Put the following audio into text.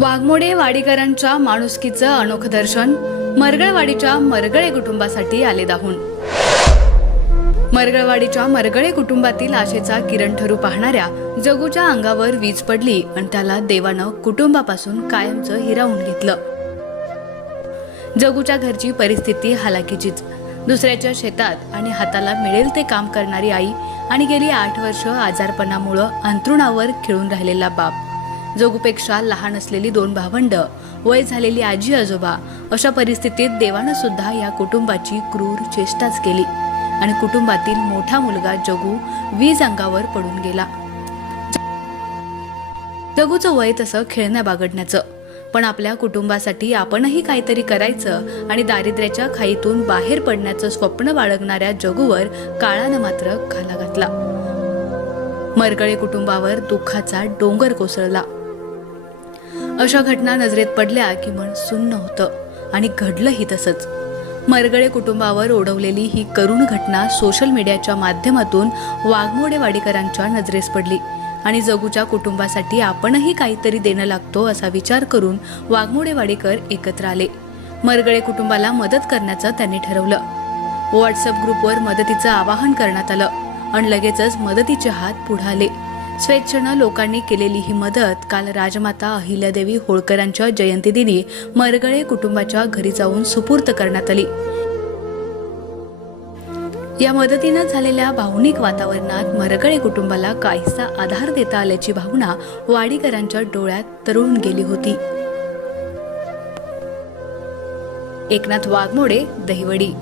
वाघमोडे वाडीकरांच्या माणुसकीचं अनोखं दर्शन मरगळवाडीच्या मरगळे कुटुंबासाठी आले दाहून. मरगळवाडीच्या मरगळे कुटुंबातील आशेचा किरण ठरू पाहणाऱ्या जगूच्या अंगावर वीज पडली आणि त्याला देवानं कुटुंबापासून कायमचं हिरावून घेतलं. जगूच्या घरची परिस्थिती हालाकीचीच. दुसऱ्याच्या शेतात आणि हाताला मिळेल ते काम करणारी आई आणि गेली आठ वर्ष आजारपणामुळं अंथरुणावर खिळून राहिलेला बाप. जगूपेक्षा लहान असलेली दोन भावंड वय झालेली आजी आजोबा अशा परिस्थितीत देवानं सुद्धा या कुटुंबाची क्रूर चेष्टाच केली आणि कुटुंबातील मोठा मुलगा जगू वीज अंगावर पडून गेला. जगूचं वय तसं खेळण्या बागडण्याचं पण आपल्या कुटुंबासाठी आपणही काहीतरी करायचं आणि दारिद्र्याच्या खाईतून बाहेर पडण्याचं स्वप्न बाळगणाऱ्या जगूवर काळानं मात्र घाला घातला. मरगळे कुटुंबावर दुःखाचा डोंगर कोसळला. अशा घटना नजरेत पडल्या की मन सुन्न होतं. आणि घडलंही तसंच. मरगळे कुटुंबावर ओढवलेली ही करुण घटना सोशल मीडियाच्या माध्यमातून वाघमोडे वाडीकरांच्या नजरेस पडली. आणि जगूच्या कुटुंबासाठी आपणही काहीतरी देणं लागतो असा विचार करून वाघमोडे वाडीकर एकत्र आले. मरगळे कुटुंबाला मदत करण्याचं त्यांनी ठरवलं. व्हॉट्सअप ग्रुपवर मदतीचं आवाहन करण्यात आलं. आणि लगेचच मदतीचे हात पुढे आले. स्वेच्छेनं लोकांनी केलेली ही मदत काल राजमाता अहिल्यादेवी होळकरांच्या जयंतीदिनी मरगळे कुटुंबाच्या घरी जाऊन सुपूर्त करण्यात आली. या मदतीनं झालेल्या भावनिक वातावरणात मरगळे कुटुंबाला काहीसा आधार देता आल्याची भावना वाडीकरांच्या डोळ्यात तरुण गेली होती. एकनाथ वाघमोडे दहिवडी.